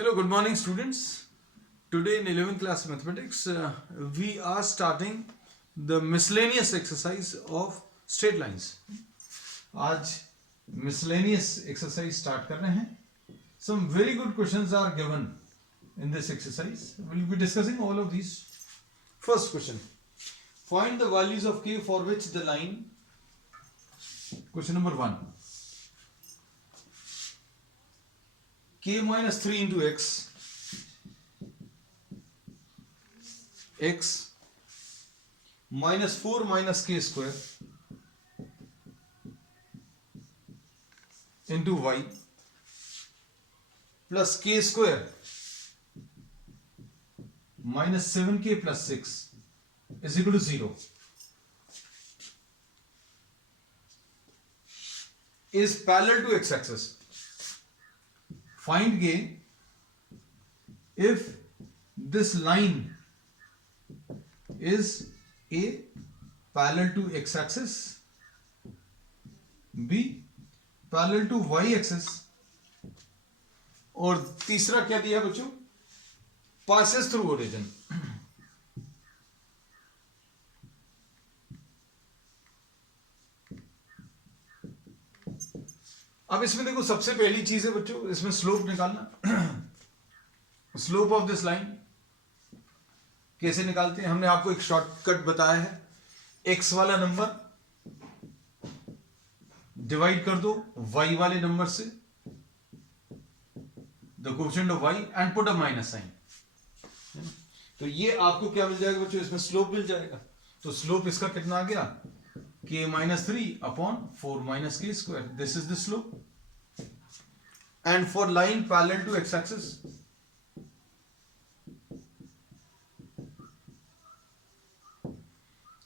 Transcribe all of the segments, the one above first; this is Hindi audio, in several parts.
Hello, good morning, students. Today in 11th class mathematics, we are starting the miscellaneous exercise of straight lines. आज miscellaneous exercise start कर रहे हैं. Some very good questions are given in this exercise. We'll be discussing all of these. First question: find the values of k for which the line. Question number 1. K minus 3 into x minus 4 minus k square into y plus k square minus 7k plus 6 is equal to 0 is parallel to x-axis. Find k if this line is A parallel to x-axis, B parallel to y-axis, और तीसरा क्या दिया बच्चों? Passes through origin. अब इसमें देखो, सबसे पहली चीज है बच्चों, इसमें स्लोप निकालना. स्लोप ऑफ दिस लाइन कैसे निकालते हैं? हमने आपको एक शॉर्टकट बताया है. x वाला नंबर डिवाइड कर दो y वाले नंबर से, the coefficient of y, and put a minus sign. तो ये आपको क्या मिल जाएगा बच्चों? इसमें स्लोप मिल जाएगा. तो स्लोप इसका कितना आ गया? k minus 3 upon 4 minus k square. This is the slope. And for line parallel to x-axis,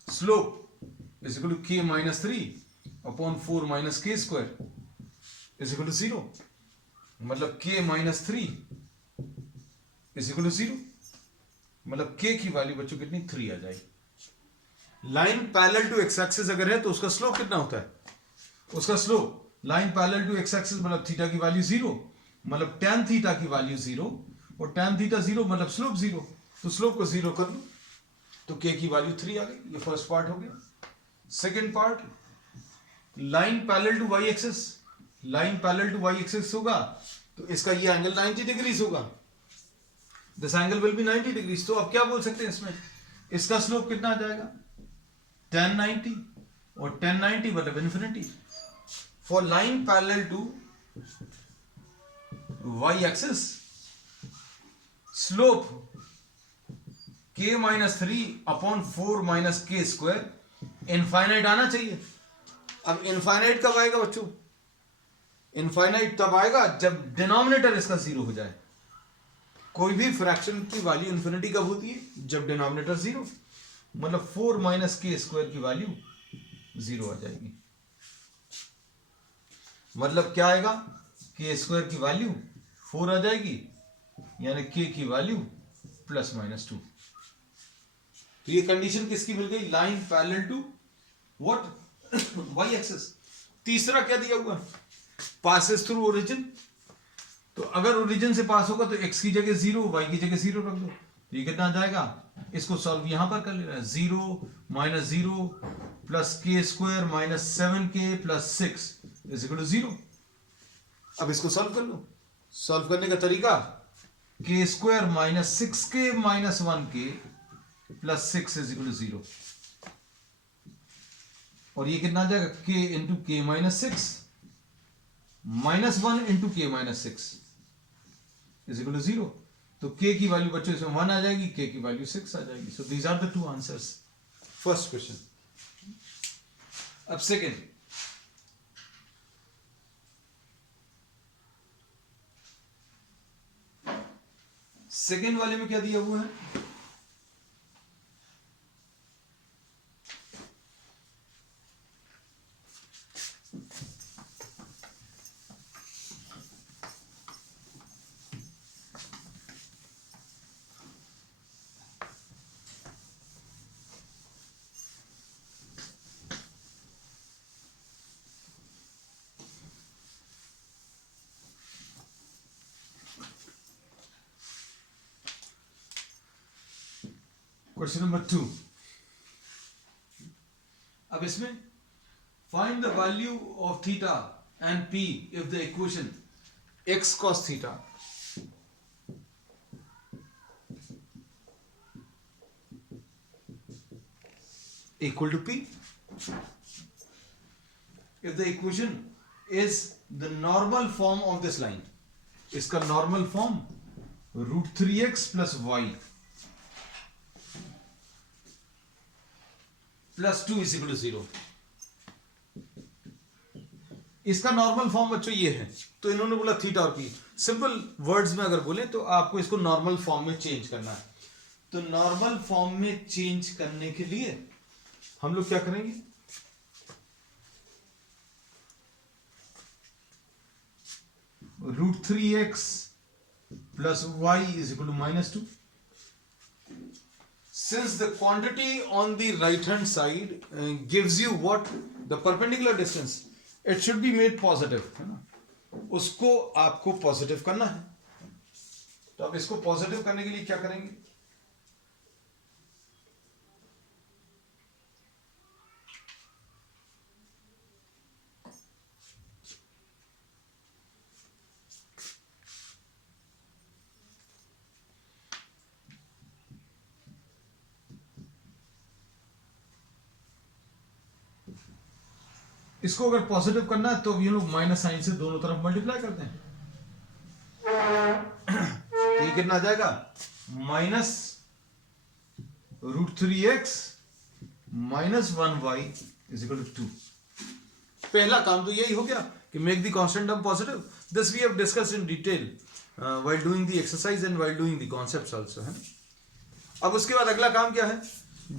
slope is equal to k minus 3 upon 4 minus k square is equal to 0. मतलब k minus 3 is equal to 0. मतलब k की वैल्यू बच्चों कितनी? 3 आ जाएगी. Line parallel to x axis अगर है तो उसका स्लोप कितना होता है? उसका slope line parallel to x axis मतलब थीटा की वैल्यू 0, मतलब tan थीटा की वैल्यू 0, और tan थीटा 0 मतलब स्लोप 0. तो स्लोप को 0 कर लो तो k की वैल्यू 3 आ गई. ये फर्स्ट पार्ट हो गया. Second part, line parallel to y axis. Line parallel to y axis होगा तो इसका ये एंगल 90 डिग्रीज होगा. This angle will be 90 degrees. तो अब क्या बोल सकते हैं इसमें? इसका स्लोप कितना आ जाएगा? tan 90, और tan 90 मतलब infinity. For line parallel to y axis, slope k minus 3 upon 4 minus k square infinite आना चाहिए. अब इनफाइनाइट कब आएगा बच्चों? इनफाइनाइट तब आएगा जब डिनोमिनेटर इसका 0 हो जाए. कोई भी फ्रैक्शन की वैल्यू इन्फिनिटी कब होती है? जब डिनोमिनेटर 0, मतलब 4 माइनस के स्क्वायर की वैल्यू 0 आ जाएगी. मतलब क्या आएगा? के स्क्वायर की वैल्यू 4 आ जाएगी, यानी के की वैल्यू प्लस माइनस 2. तो ये कंडीशन किसकी मिल गई? Line parallel to what? Y axis. तीसरा क्या दिया हुआ? Passes through origin. तो अगर ओरिजिन से पास होगा तो x की जगह 0, y की जगह 0 रख दो. तो ये कितना आ जाएगा? इसको सॉल्व यहां पर कर लेना. 0 minus 0 plus k square minus 7k plus 6 is equal to 0. अब इसको सॉल्व कर लो. सॉल्व करने का तरीका, k square minus 6k minus 1k plus 6 is equal to 0. और ये कितना आ जाएगा? k into k minus 6 minus 1 into k minus 6 is equal to 0. तो k की वैल्यू बच्चों इसमें 1 आ जाएगी, k की वैल्यू 6 आ जाएगी. So these are the two answers. First question. अब सेकेंड, सेकेंड वाले में क्या दिया हुआ है? Question number 2। अब इसमें find the value of theta and p if the equation x cos theta equal to p. If the equation is the normal form of this line, इसका normal form √3x plus y plus 2 is equal to 0. इसका नॉर्मल फॉर्म बच्चों ये है, तो इन्होंने बोला थीटा और पी। सिंपल वर्ड्स में अगर बोले तो आपको इसको नॉर्मल फॉर्म में चेंज करना है। तो नॉर्मल फॉर्म में चेंज करने के लिए हम लोग क्या करेंगे, √3x plus y is equal to -2. Since the quantity on the right hand side gives you what the perpendicular distance, it should be made positive, है ना, उसको आपको पॉजिटिव करना है। तो अब इसको पॉजिटिव करने के लिए क्या करेंगे, इसको अगर पॉजिटिव करना है तो ये लोग माइनस साइन से दोनों तरफ मल्टीप्लाई करते हैं। तो ये कितना आ जाएगा, -√3x minus 1y is equal to 2। पहला काम तो यही हो गया कि make the constant term positive. This we have discussed in detail while doing the exercise and while doing the concepts also, है। अब उसके बाद अगला काम क्या है,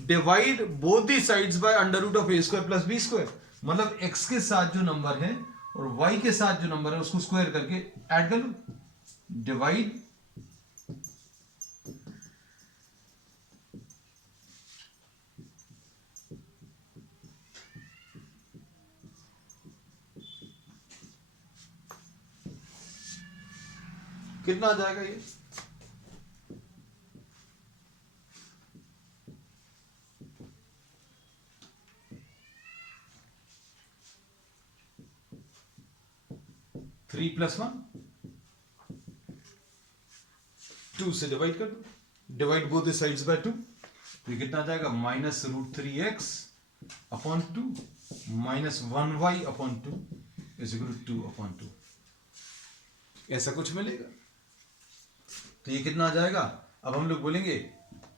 divide both the sides by √(a² + b²। मतलब x के साथ जो नंबर है और y के साथ जो नंबर है उसको स्क्वायर करके ऐड कर लो। डिवाइड कितना आ जाएगा ये, थ्री प्लस 1, 2 से डिवाइड कर दो, divide both the sides by 2। तो ये कितना आ जाएगा, -√3x upon 2 minus 1y upon 2 is equal to 2/2। ऐसा कुछ मिलेगा। तो ये कितना आ जाएगा, अब हम लोग बोलेंगे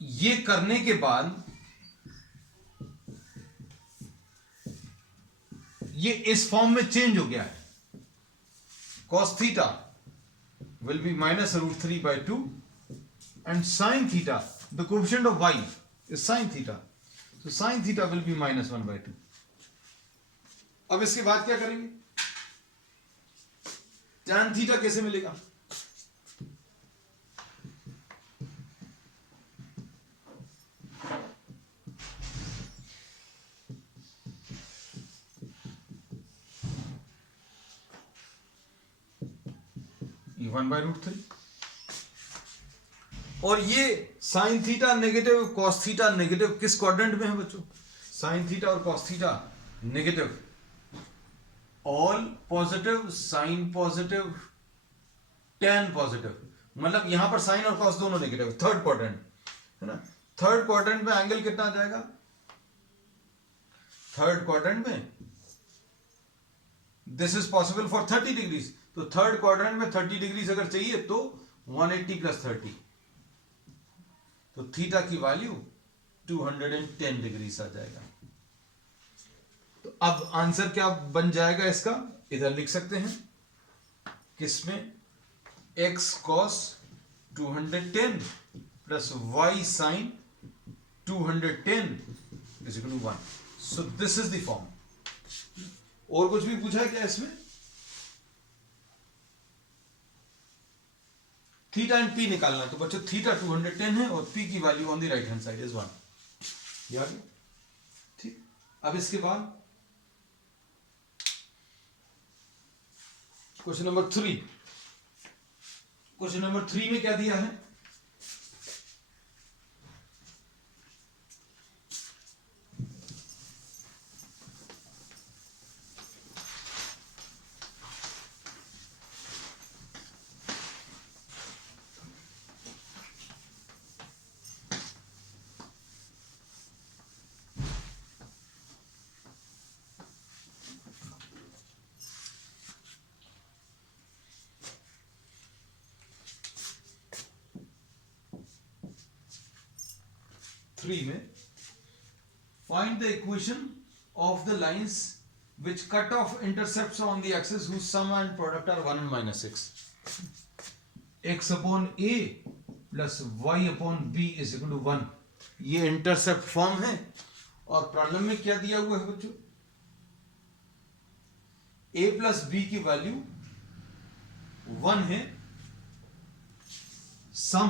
ये करने के बाद ये इस फॉर्म में चेंज हो गया है। cos theta will be -√3/2 and sin theta, the coefficient of y is sin theta, so sin theta will be -1/2। अब इसके बाद क्या करेंगे, tan theta कैसे मिलेगा, ये 1/√3। और ये sine theta negative, cos theta negative किस क्वाड्रेंट में है बच्चों, साइन थीटा और cos theta negative, all positive, sine positive, tan positive. मतलब यहां पर साइन और कॉस दोनों नेगेटिव, थर्ड क्वाड्रेंट है ना। थर्ड क्वाड्रेंट में एंगल कितना आ जाएगा, थर्ड क्वाड्रेंट में this is possible for 30 degrees. तो थर्ड क्वाड्रेंट में 30 डिग्रीज अगर चाहिए तो 180 + 30, तो थीटा की वैल्यू 210 डिग्रीज आ जाएगा। तो अब आंसर क्या बन जाएगा इसका, इधर लिख सकते हैं किसमें, x cos 210 plus y sin 210 is equal to 1। so this is the form। और कुछ भी पूछा है क्या इसमें, थीटा एंड पी निकालना। तो बच्चों थीटा 210 है और पी की value on the right hand side is 1। याद है, ठीक। अब इसके बाद क्वेश्चन नंबर 3। क्वेश्चन नंबर 3 में क्या दिया है, 3 में find the equation of the lines which cut off intercepts on the axis whose sum and product are 1 and minus 6. x upon a plus y upon b is equal to 1. ये इंटरसेप्ट फॉर्म है और प्रॉब्लम में क्या दिया हुआ है बच्चों, a प्लस बी की वैल्यू 1 है, सम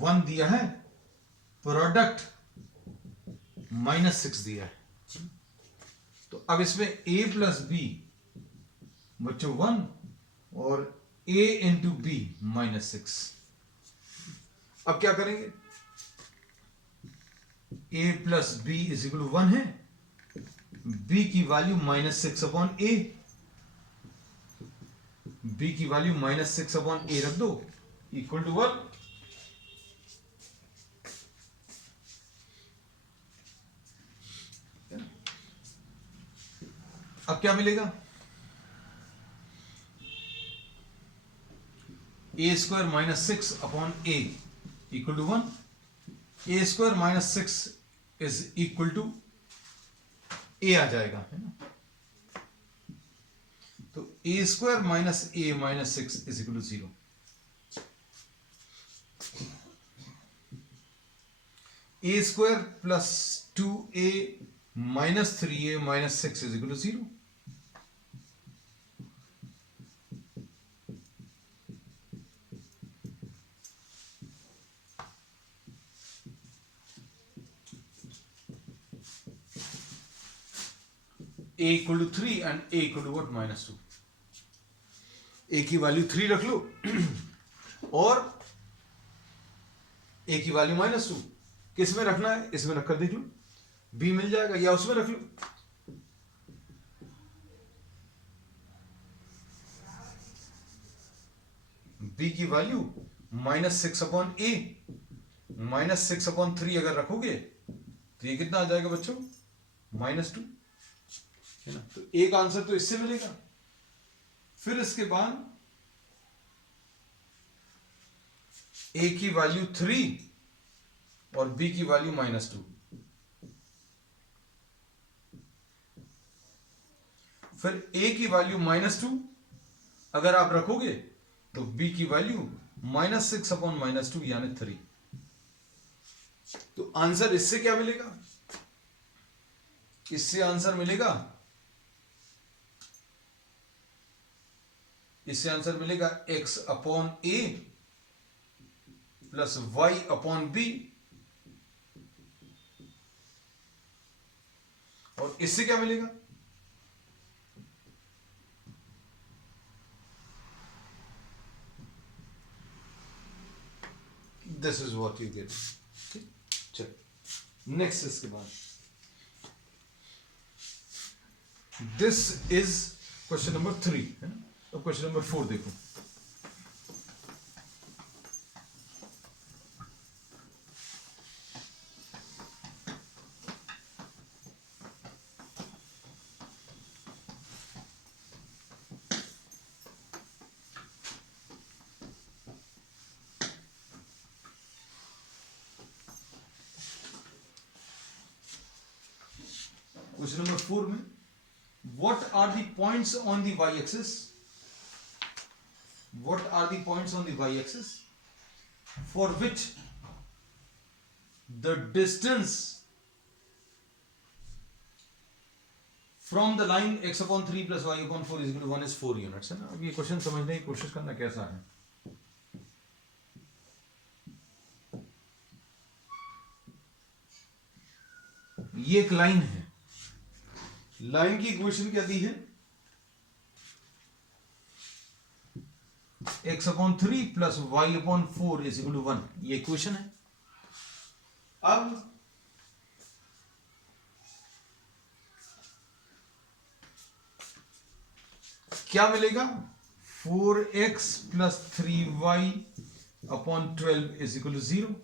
1 दिया है, प्रोडक्ट -6 दिया है. तो अब इसमें a प्लस बी बच्चों 1 और a इंटू बी -6. अब क्या करेंगे, a plus b is equal to 1 है, b की वैल्यू -6 अपॉन a, b की वैल्यू -6 अपॉन a रख दो इक्वल टू 1. अब क्या मिलेगा, a square -6 upon a equal to 1. a square -6 is equal to a आ जाएगा, है ना. तो a square minus a -6 is equal to 0. a square plus 2a minus 3a minus 6 is equal to 0. a equal to 3 and a equal to what -2. a की वैल्यू 3 रख लो और a की वैल्यू -2. किस में रखना है, इसमें रखकर देख लो, b मिल जाएगा, या उसमें रख लो. b की वैल्यू -6 अपॉन a, -6 अपॉन 3 अगर रखोगे तो ये कितना आ जाएगा बच्चों, -2, है ना. तो एक आंसर तो इससे मिलेगा. फिर इसके बाद a की वैल्यू 3 और b की वैल्यू -2. फिर a की वैल्यू -2 अगर आप रखोगे तो b की वैल्यू -6 अपॉन -2 यानी 3. तो आंसर इससे क्या मिलेगा, इससे आंसर मिलेगा, इससे आंसर मिलेगा x upon a plus y upon b, और इससे क्या मिलेगा, this is what you get. चल नेक्स्ट इसके बाद दिस इज क्वेश्चन नंबर 3, है ना. अब क्वेश्चन नंबर 4 देखो. क्वेश्चन नंबर 4 में what are the points on the y-axis, what are the points on the y-axis for which the distance from the line x upon 3 plus y upon 4 is equal to 1 is 4 units, है ना. अब ये क्वेश्चन समझने की कोशिश करना कैसा है. ये एक लाइन है, लाइन की इक्वेशन क्या दी है, x upon 3 plus y upon 4 is equal to 1. ये इक्वेशन है. अब क्या मिलेगा, 4x plus 3y upon 12 is equal to 0.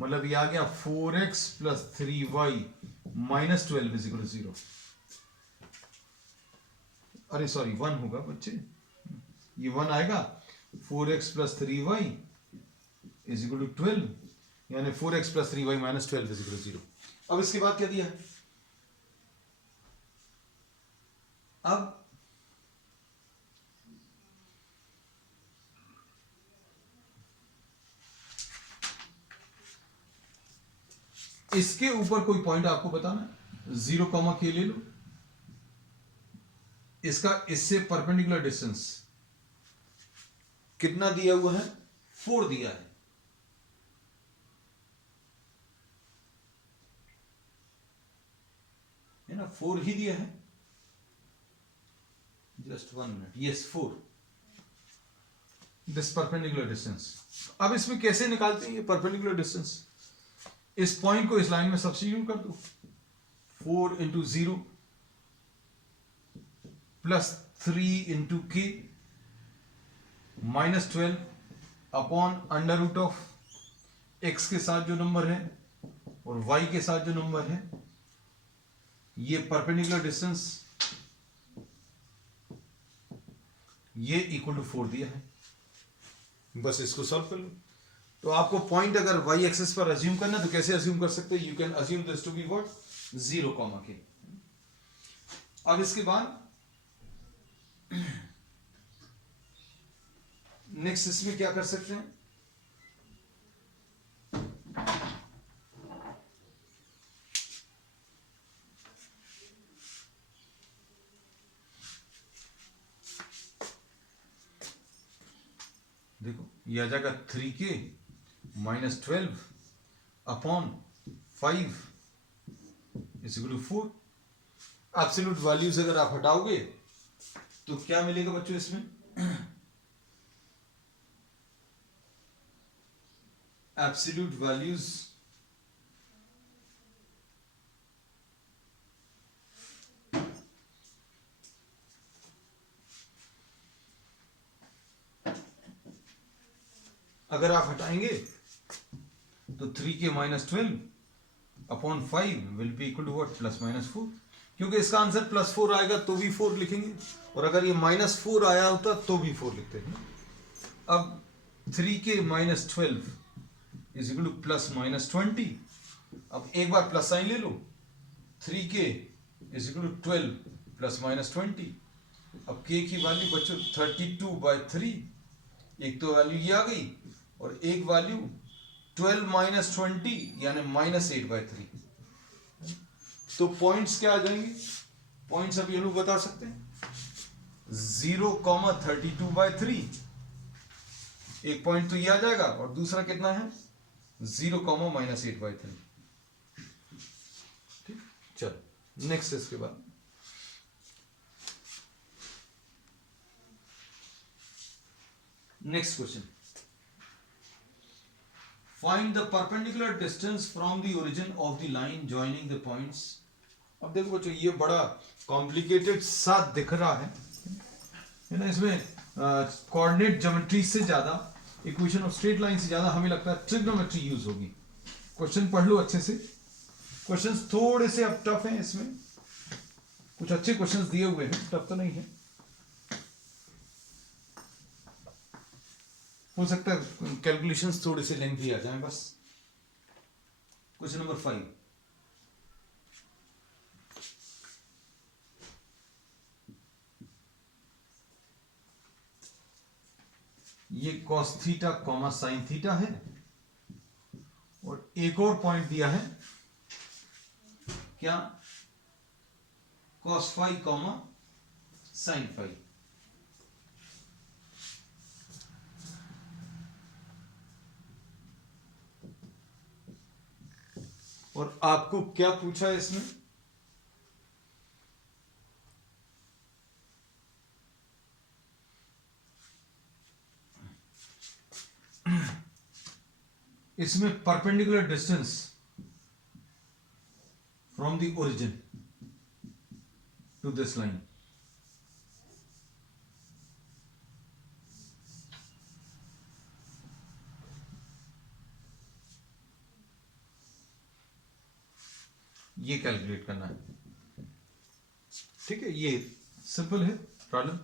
मतलब ये आ गया 4x plus 3y minus 12 is equal to 0. अरे सॉरी 1 होगा बच्चे, ये 1 आएगा. 4x plus 3y is equal to 12 यानी 4x plus 3y minus 12 is equal to 0। अब इसके बाद क्या दिया है? अब इसके ऊपर कोई पॉइंट आपको बताना, 0 कॉमा के ले लो, इसका इससे परपेंडिकुलर डिस्टेंस कितना दिया हुआ है? 4 दिया है ना, 4 ही दिया है। Just 1 minute, yes 4, this perpendicular distance. अब इसमें कैसे निकालते हैं ये परपेंडिकुलर डिस्टेंस? इस पॉइंट को इस लाइन में सब्स्टिट्यूट कर दो, 4 into 0 plus 3 into k minus 12 upon under root of x के साथ जो नंबर है और वाई के साथ जो नंबर है, ये परपेंडिकुलर डिस्टेंस, ये इक्वल टू 4 दिया है। बस इसको सॉल्व कर लो। तो आपको पॉइंट अगर वाई एक्सिस पर अज्यूम करना तो कैसे अज्यूम कर सकते हैं? You can assume this to be what? 0 comma k. अब इसके बाद नेक्स्ट इसमें क्या कर सकते हैं? देखो ये आ जाएगा 3k minus 12 upon 5 is equal to 4। Absolute values अगर आप हटाओगे तो क्या मिलेगा बच्चों इसमें? एब्सोल्यूट वैल्यूज अगर आप हटाएंगे तो 3k minus 12 upon 5 will be equal to what? Plus minus 4। क्योंकि इसका आंसर प्लस 4 आएगा तो भी 4 लिखेंगे, और अगर ये माइनस 4 आया होता तो भी 4 लिखते हैं। अब 3k minus 12 is equal to plus minus 20। अब एक बार प्लस साइन ले लो, 3k is equal to 12 plus minus 20। अब k की वैल्यू बच्चों 32/3, एक तो वैल्यू ये आ गई और एक वैल्यू 12 माइनस 20 यानी माइनस 8/3। तो पॉइंट्स क्या आ जाएंगे? पॉइंट्स अब ये लोग बता सकते हैं, 0,32/3, एक पॉइंट तो ये आ जाएगा, और दूसरा कितना है? 0, माइनस 8/3। ठीक, चलो नेक्स्ट इसके बाद next question, find the perpendicular distance from the origin of the line joining the points. अब देखो बच्चों ये बड़ा कॉम्प्लिकेटेड सा दिख रहा है ना, इसमें कोऑर्डिनेट ज्योमेट्री से ज्यादा, इक्वेशन ऑफ स्ट्रेट लाइन से ज्यादा हमें लगता है ट्रिग्नोमेट्री यूज होगी। क्वेश्चन पढ़ लो अच्छे से, क्वेश्चंस थोड़े से अब टफ हैं, इसमें कुछ अच्छे क्वेश्चंस दिए हुए हैं, टफ तो नहीं है, हो सकता है कैलकुलेशंस थोड़े से लेंथी आ जाएं बस। क्वेश्चन नंबर 5, ये cos theta comma sine theta है, और एक और पॉइंट दिया है क्या? cos phi comma sine phi. और आपको क्या पूछा है इसमें? इसमें perpendicular distance from the origin to this line. ये कैलकुलेट करना है, ठीक है, ये सिंपल है प्रॉब्लम।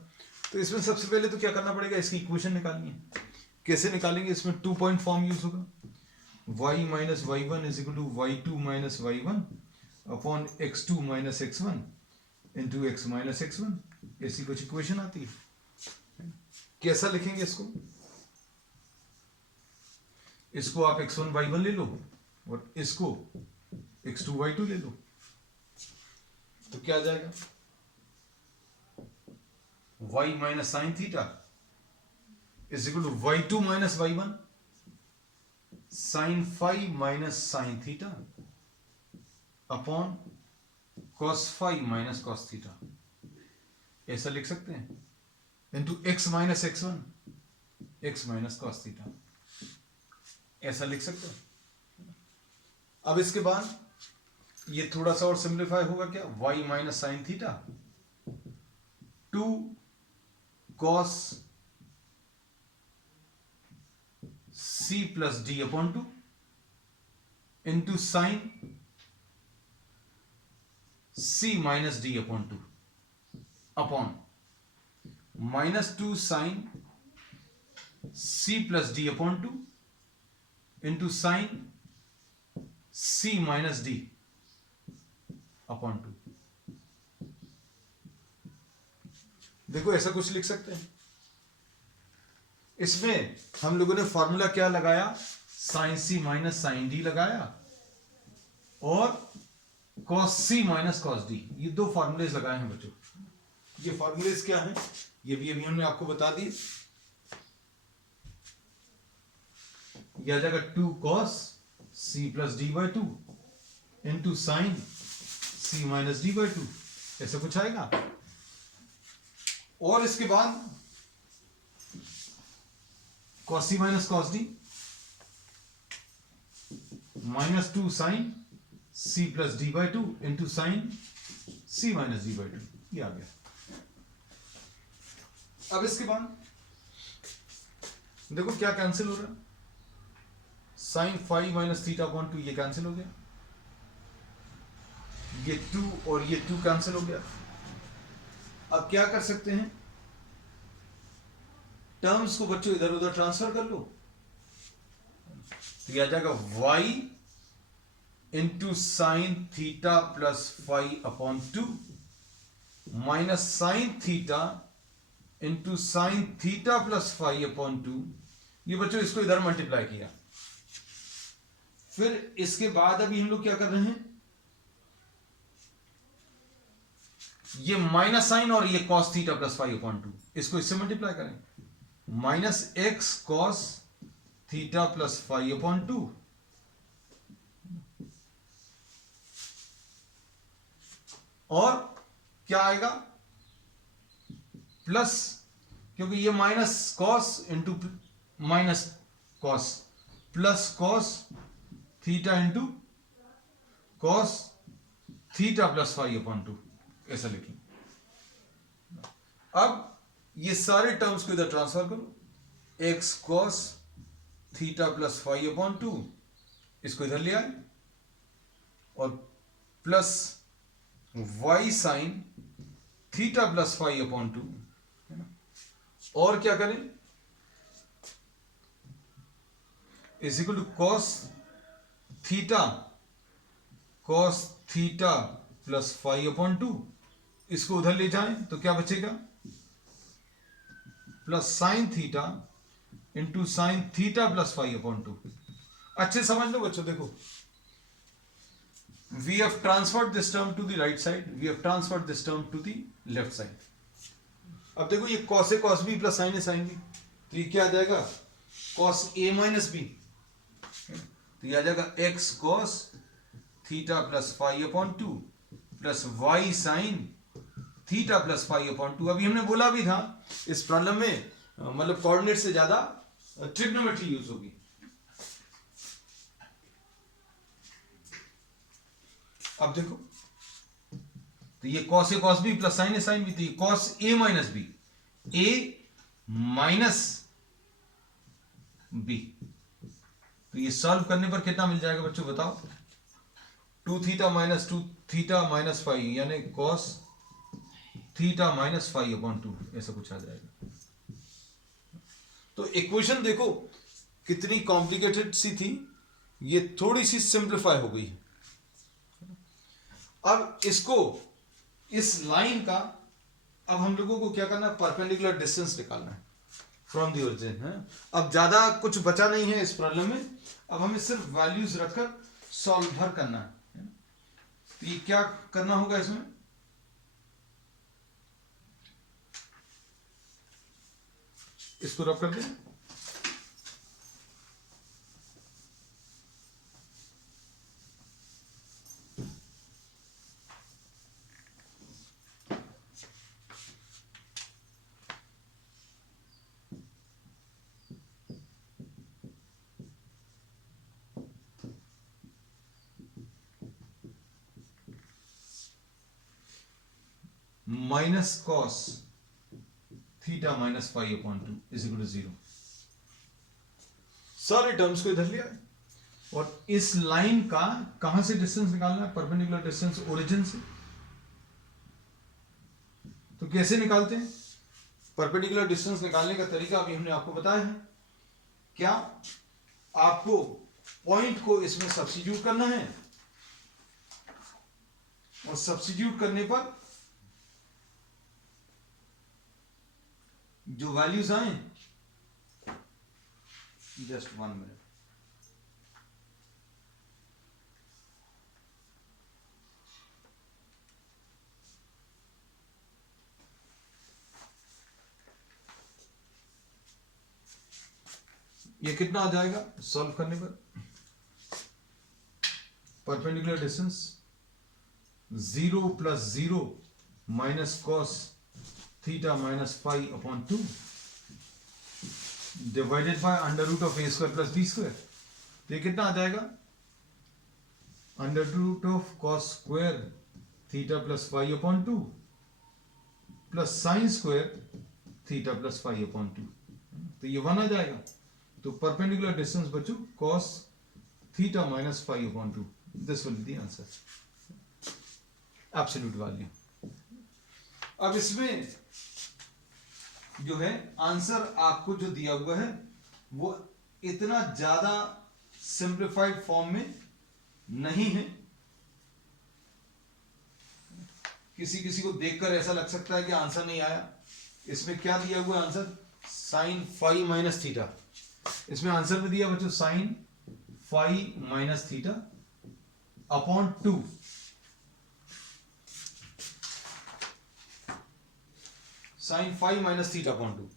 तो इसमें सबसे पहले तो क्या करना पड़ेगा? इसकी इक्वेशन निकालनी है। कैसे निकालेंगे? इसमें 2 पॉइंट फॉर्म यूज होगा, y minus y1 is equal to y2 minus y1 upon x2 minus x1 into x minus x1, ऐसी कुछ इक्वेशन आती है। कैसा लिखेंगे इसको? इसको आप x1 y1 ले लो और इसको x2 y2 ले लो, तो क्या आ जाएगा? y minus sine theta is equal to y2 minus y1 sine five minus sine theta upon cos five minus cos theta, ऐसा लिख सकते हैं, into x minus x1 x minus cos theta, ऐसा लिख सकते हैं। अब इसके बाद ये थोड़ा सा और सिंप्लीफाई होगा क्या? y minus sine theta 2 cos c plus d upon 2 into sine c minus d upon 2 upon minus 2 sine c plus d upon 2 into sine c minus d upon 2। देखो ऐसा कुछ लिख सकते हैं। इसमें हम लोगों ने फॉर्मूला क्या लगाया? Sign c minus sign D लगाया और cos c minus cos D, ये दो फॉर्मूलेज लगाए हैं बच्चों। ये फॉर्मूलेज क्या हैं? ये भी अभी हमने आपको बता दिए। यह आ जाएगा 2 cos c plus d by 2 into sine c minus d by 2, ऐसा कुछ आएगा। और इसके बाद cos c minus cos d minus 2 sine c plus d by 2 into sine c minus d by 2, ये आ गया। अब इसके बाद देखो क्या कैंसिल हो रहा है? साइन 5 माइनस थीटा अपॉन 2 ये कैंसिल हो गया, ये 2 और ये 2 कैंसिल हो गया। अब क्या कर सकते हैं? टर्म्स को बच्चों इधर उधर ट्रांसफर कर लो, तो यह आ जाएगा y into sine theta plus 5 upon 2 minus sine theta into sine theta plus 5 upon 2। ये बच्चों इसको इधर मल्टीप्लाई किया। फिर इसके बाद अभी हम लोग क्या कर रहे हैं? ये माइनस साइन और ये कॉस थीटा प्लस 5 अपॉन 2, इसको इससे मल्टीप्लाई करें, minus x cos theta plus 5 upon 2 और क्या आएगा? प्लस, क्योंकि ये minus cos into minus cos plus cos theta into cos theta plus 5 upon 2, ऐसा लिखें। अब ये सारे टर्म्स को इधर ट्रांसफर करो, x cos theta plus 5 upon 2 इसको इधर ले आए और plus y sine theta plus 5 upon 2, है ना? और क्या करें? Is equal to cos theta plus 5 upon 2, इसको उधर ले जाएं तो क्या बचेगा? Plus sine theta into sine theta plus 5 upon 2। अच्छे समझ लो बच्चों, देखो we have transferred this term to the right side, we have transferred this term to the left side। अब देखो ये cos a cos b plus sin a sin b, तो ये क्या आ जाएगा? cos a माइनस b, तो ये आ जाएगा x cos theta plus 5 upon 2 plus y sign theta plus 5 upon 2। अभी हमने बोला भी था इस प्रॉब्लम में मतलब कोऑर्डिनेट से ज्यादा ट्रिग्नोमेट्री यूज होगी। अब देखो, तो ये cos a cos b plus sin a sin b, तो ये cos a minus b, a minus b, तो ये सॉल्व करने पर कितना मिल जाएगा बच्चों बताओ? 2 थीटा माइनस 2 थीटा माइनस 5 यानी cos थीटा माइनस 5 अपॉन 2, ऐसा कुछ आ जाएगा। तो इक्वेशन देखो कितनी कॉम्प्लिकेटेड सी थी, ये थोड़ी सी सिंप्लीफाई हो गई। अब इसको, इस लाइन का अब हम लोगों को क्या करना है, परपेंडिकुलर डिस्टेंस निकालना है फ्रॉम दी ओरिजिन है। अब ज्यादा कुछ बचा नहीं है इस प्रॉब्लम में, अब हमें सिर्फ वैल्यूज रखकर सॉल्व भर करना है। तो ये क्या करना होगा, इसमें इसको रब कर दें। Minus cos theta minus pi upon 2 is equal to 0। सारे टर्म्स को इधर लिया है और इस लाइन का कहां से डिस्टेंस निकालना है, परपेंडिकुलर डिस्टेंस ओरिजिन से। तो कैसे निकालते हैं परपेंडिकुलर डिस्टेंस निकालने का तरीका अभी हमने आपको बताया है। क्या आपको पॉइंट को इसमें सब्स्टिट्यूट करना है और सब्स्टिट्यूट करने पर जो वैल्यूज आए, जस्ट 1 मिनट, ये कितना आ जाएगा सॉल्व करने पर, perpendicular distance 0 plus 0 minus cos theta minus pi upon 2 divided by under root of a square plus b square. तो ये कितना आ जाएगा, under root of cos square theta plus pi upon 2 plus sine square theta plus pi upon 2। तो ये 1 आ जाएगा। तो परपेंडिकुलर डिस्टेंस बच्चों cos theta minus pi upon 2, this will be the answer, absolute value. अब इसमें जो है आंसर आपको जो दिया हुआ है वो इतना ज्यादा सिंप्लीफाइड फॉर्म में नहीं है। किसी किसी को देखकर ऐसा लग सकता है कि आंसर नहीं आया। इसमें क्या दिया हुआ है answer, sine phi minus theta. इसमें आंसर में दिया बच्चों sine phi minus theta upon 2। Sine phi minus theta upon 2।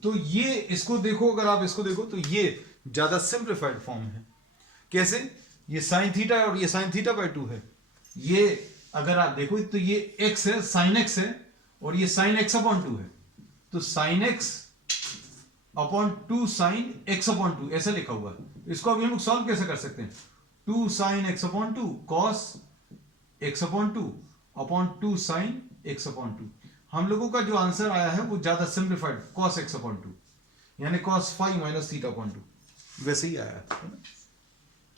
तो ये इसको देखो, अगर आप इसको देखो तो ये ज्यादा सिंप्लीफाइड फॉर्म है। कैसे, ये साइन थीटा है और ये साइन थीटा बाय 2 है। ये अगर आप देखो तो ये x है, साइन x है, और ये साइन x अपॉन 2 है। तो sine x upon 2 sine x upon 2 ऐसा लिखा हुआ है। इसको अभी हम लोग सॉल्व कैसे कर सकते हैं, 2 sine x upon 2 cos x upon 2 upon 2 sine x upon 2। हम लोगों का जो आंसर आया है वो ज्यादा सिंप्लीफाइड cos x अपॉन 2, यानी cos phi minus theta upon 2 वैसे ही आया है।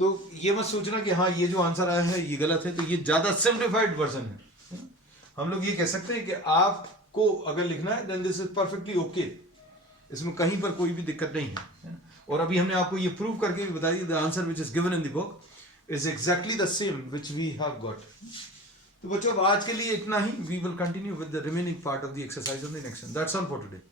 तो ये मत सोचना कि हाँ ये जो आंसर आया है ये गलत है, तो ये ज्यादा सिंप्लीफाइड वर्जन है। हम लोग ये कह सकते हैं कि आपको अगर लिखना है then this is perfectly okay, इसमें कहीं पर कोई भी दिक्कत नहीं है। और अभी हमने आपको ये प्रूव करके भी बता दिया, the answer which is given in the book is exactly the same which we have got. तो बच्चों अब आज के लिए इतना ही। We will continue with the remaining part of the exercise on the next one. That's all for today.